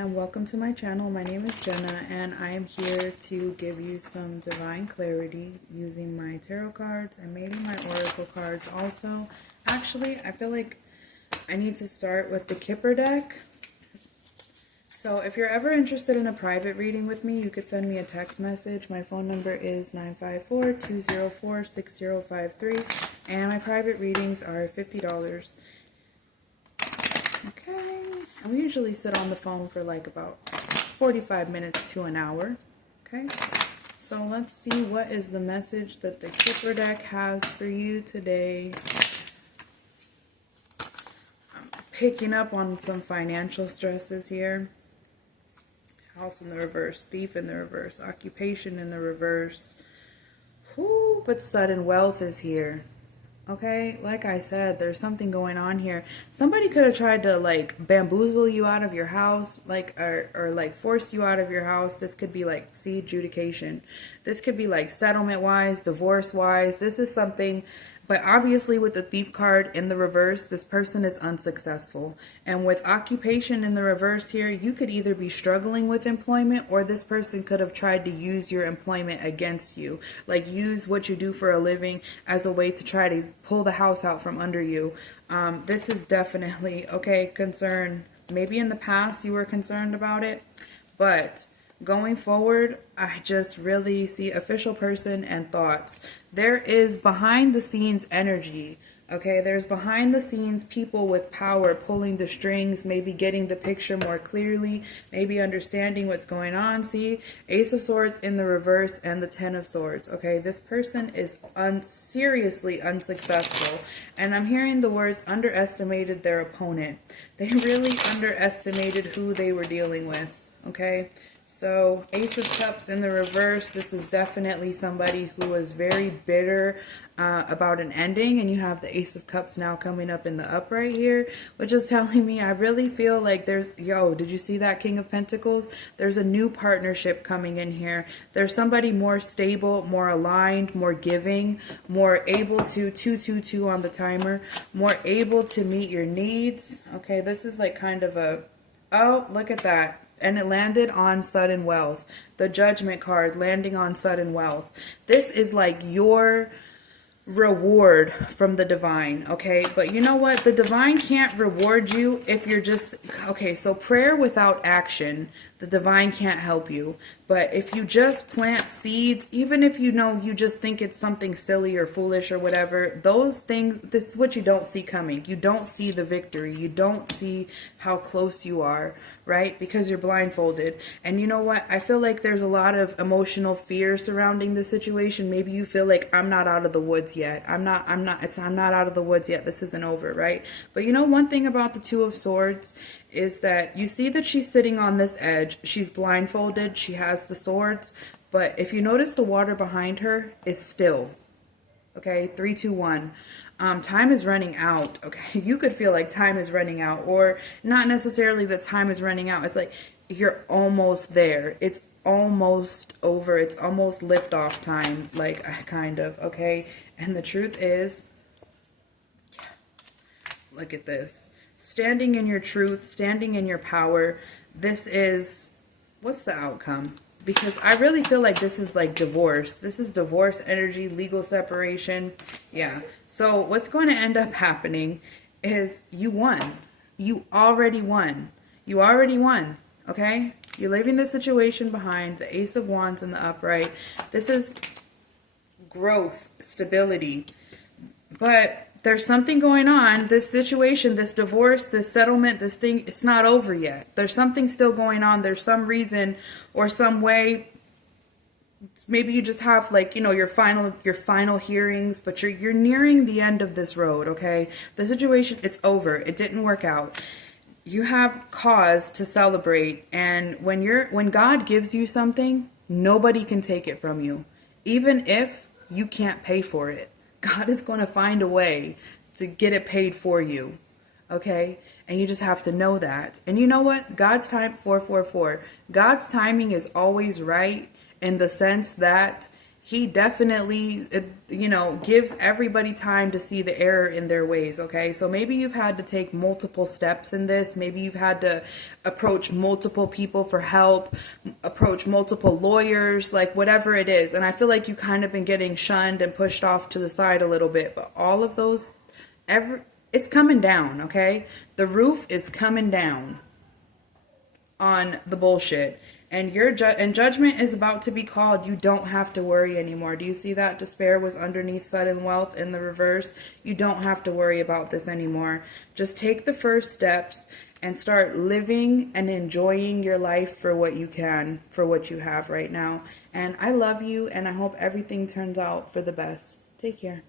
and welcome to my channel. My name is Jenna and I am here to give you some divine clarity using my tarot cards and maybe my oracle cards also. Actually, I feel like I need to start with the Kipper deck. So if you're ever interested in a private reading with me, you could send me a text message. My phone number is 954-204-6053 and my private readings are $50. Okay, and we usually sit on the phone for like about 45 minutes to an hour. Okay, so let's see what is the message that the Kipper deck has for you today. I'm picking up on some financial stresses here. House in the reverse, thief in the reverse, occupation in the reverse. Whoo, but sudden wealth is here. Okay, like I said, there's something going on here. Somebody could have tried to like bamboozle you out of your house, like or like force you out of your house. This could be like, see, adjudication. This could be like settlement wise, divorce wise. This is something, but obviously with the thief card in the reverse, this person is unsuccessful. And with occupation in the reverse here, you could either be struggling with employment or this person could have tried to use your employment against you. Like use what you do for a living as a way to try to pull the house out from under you. This is definitely, okay, concern. Maybe in the past you were concerned about it, but going forward, I just really see official person and thoughts. There is behind the scenes energy. Okay, there's behind the scenes people with power pulling the strings, maybe getting the picture more clearly, maybe understanding what's going on. See, Ace of Swords in the reverse and the Ten of Swords. Okay, this person is seriously unsuccessful. And I'm hearing the words underestimated their opponent. They really underestimated who they were dealing with. Okay. So, Ace of Cups in the reverse, this is definitely somebody who was very bitter about an ending, and you have the Ace of Cups now coming up in the upright here, which is telling me I really feel like there's, did you see that King of Pentacles? There's a new partnership coming in here. There's somebody more stable, more aligned, more giving, more able to, 222 on the timer, more able to meet your needs. Okay, this is like kind of a, oh, look at that. And it landed on sudden wealth. The Judgment card landing on sudden wealth. This is like your reward from the divine, okay? But you know what? The divine can't reward you if you're just, okay, so prayer without action, the divine can't help you. But if you just plant seeds, even if you know you just think it's something silly or foolish or whatever, those things, this is what you don't see coming. You don't see the victory. You don't see how close you are, right? Because you're blindfolded. And you know what? I feel like there's a lot of emotional fear surrounding the situation. Maybe you feel like I'm not out of the woods yet. I'm not out of the woods yet. This isn't over, right? But you know one thing about the Two of Swords is that you see that she's sitting on this edge. She's blindfolded. She has the swords. But if you notice, the water behind her is still. Okay, 3, 2, 1. Time is running out. Okay, you could feel like time is running out, or not necessarily that time is running out. It's like you're almost there. It's almost over. It's almost liftoff time, like kind of. Okay, and the truth is, look at this. Standing in your truth, standing in your power. This is, what's the outcome? Because I really feel like this is like divorce. This is divorce energy, legal separation. Yeah. So what's going to end up happening is you won. You already won. You already won. Okay? You're leaving the situation behind. The Ace of Wands in the upright. This is growth, stability. But there's something going on. This situation, this divorce, this settlement, this thing, it's not over yet. There's something still going on. There's some reason or some way. Maybe you just have like, you know, your final hearings, but you're nearing the end of this road, okay? The situation, it's over. It didn't work out. You have cause to celebrate, and when God gives you something, nobody can take it from you. Even if you can't pay for it. God is going to find a way to get it paid for you, okay? And you just have to know that. And you know what? God's time, 444. God's timing is always right in the sense that he definitely, gives everybody time to see the error in their ways, okay? So maybe you've had to take multiple steps in this. Maybe you've had to approach multiple people for help, approach multiple lawyers, like whatever it is. And I feel like you kind of been getting shunned and pushed off to the side a little bit. But all of those, it's coming down, okay? The roof is coming down on the bullshit, and judgment is about to be called. You don't have to worry anymore. Do you see that? Despair was underneath sudden wealth in the reverse. You don't have to worry about this anymore. Just take the first steps and start living and enjoying your life for what you can, for what you have right now. And I love you, and I hope everything turns out for the best. Take care.